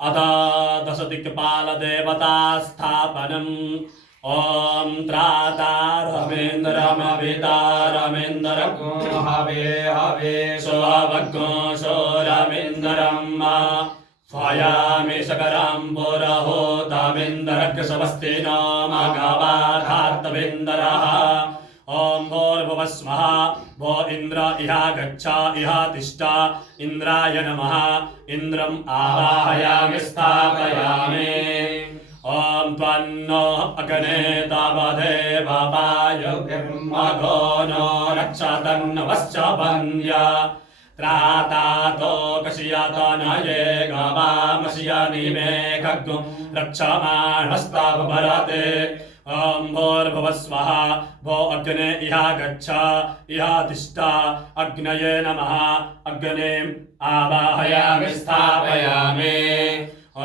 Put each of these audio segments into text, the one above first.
अदादशदिक्पालदेवतास्थापनम् ॐ त्रातारमेन्द्रमभितारमेन्द्रगो हवे हवे सोऽवग्गो सोरमेन्द्रम् स्वायामि शकरां पुरहोतामिन्द्रकृशवस्ति नो मघवाधार्तविन्दरः ॐ भूर्भुवः स्वः भो इन्द्र इहा गच्छ इहा तिष्ठ इन्द्राय नमः इन्द्रम् आवाहयामि स्थापयामि ॐ त्वन्नो अग्ने तावदेवपायुर्मघो नो रक्षतन्नवश्च वन्द्य त्रातातो कशियतनये गवामशियनिमे खग्गुं रक्षमाणस्तावभरते ॐ भूर्भुवः स्वः भो अग्ने इहा गच्छ इहा तिष्ठ अग्नये नमः अग्निम् आवाहयामि स्थापयामि ॐ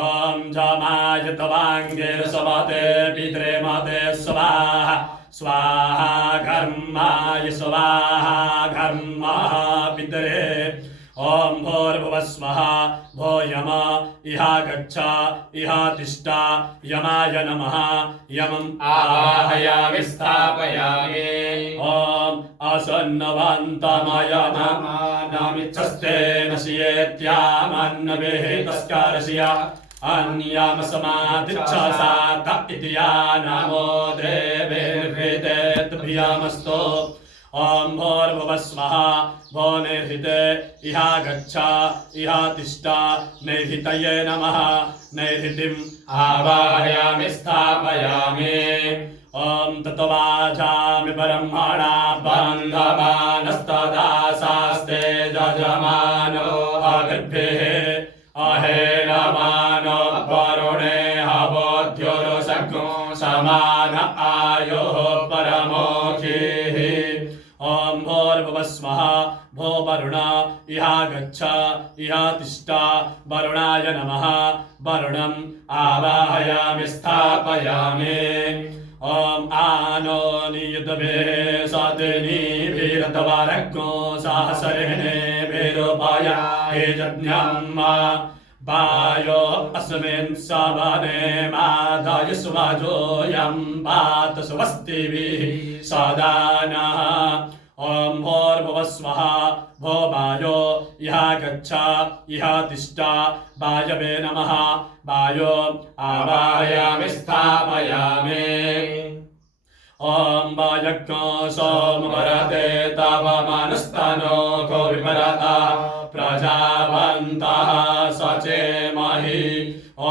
जमायतवाङ्गेरसवते पित्रे मते स्वाहा स्वाहा घर्माय स्वाहा घर्मः पितरे ॐ भूर्भुवः स्वः भो यम इहा गच्छ इहा तिष्ठ यमाय नमः यमम् आवाहयामि स्थापयामि ॐ असन्नवन्तमयनमानमिच्छस्ते नश्येत्यामन्नवेः तस्कारस्य अन्यामसमादिच्छसात इति या नमो देवेर्हृतेऽभियामस्तो ॐ भूर्भुवः स्वः भो निर्हिते इहा गच्छ इहा तिष्ठ निर्हितये नमः निर्हितिम् आवाहयामि स्थापयामि ॐ तत्वाजामि ब्रह्मणा बन्धमानस्तदा शास्ते जजमानो अगर्भिः अहेलमानो वरुणे हवोद्योरुषग्गो समान आयोः परमोखिः ॐ भूर्भुवः स्वः भो वरुण इहा गच्छ इहा तिष्ठ वरुणाय नमः वरुणम् आवाहयामि स्थापयामि ॐ आनो नियुतभेः सतिनीभिरतवारग्गो सहसरेणेभिरुपाय हे यज्ञम् वायो अस्मिन् सवने मादाय सुवाजोऽयं पात स्वस्तिभिः सदा नः ॐ भूर्भुवः स्वः भो वायो इहा गच्छ इहा तिष्ठ वायवे नमः वायो आवाहयामि स्थापयामि ॐ वायज्ञो सोमवरते तव मनस्तनो को विपरता प्रजावन्तः सचेमहि ॐ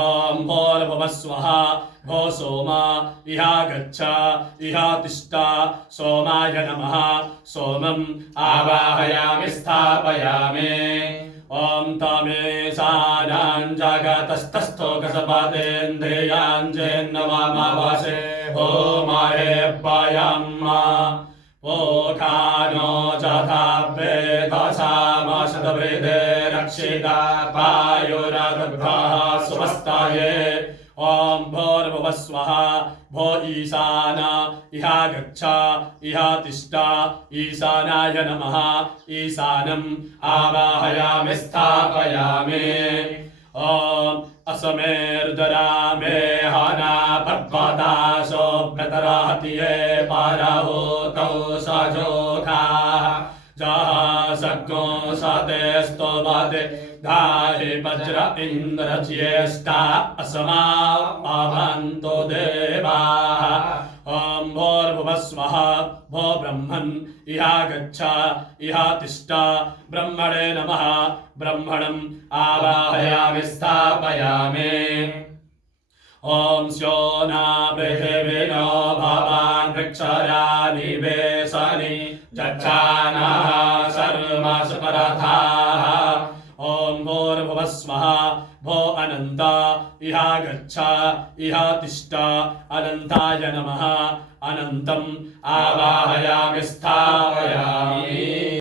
भूर्भुवः स्वः भो सोम इहा गच्छ इहा तिष्ठ सोमाय नमः सोमम् आवाहयामि स्थापयामि ॐ तमेशानां जगतस्तस्थोकसपदेन्द्रियाञ्जेन्नवामावासे होमहे पयम् ओखानो चथाभ्ये दशामशतभृदे रक्षिता पायुररुद्धः सुमस्ताये ॐ भूर्भुवः स्वः भो ईशान इहा गच्छ इहा तिष्ठ ईशानाय नमः ईशानम् आवाहयामि स्थापयामि ॐ असमेर्दरामे हना पर्वतासो व्रतराहतिये पारहोतौ सजोखाः जहासग्गो सतेस्तो वदे धाहि वज्र इन्द्रज्येष्ठा अस्मा भवन्तु देवाः ॐ भूर्भुवः स्वः भो ब्रह्मन् इहा गच्छ इहा तिष्ठ ब्रह्मणे नमः ब्रह्मणम् आवाहयामि स्थापयामि ॐ स्योना पृथिविनो भवान् वृक्षराणि वेशनि जच्छानः सर्वसु परथाः ॐ भूर्भुवः स्वः भो अनन्त इहा गच्छ इहा तिष्ठ अनन्ताय नमः अनन्तम् आवाहयामि स्थापयामि।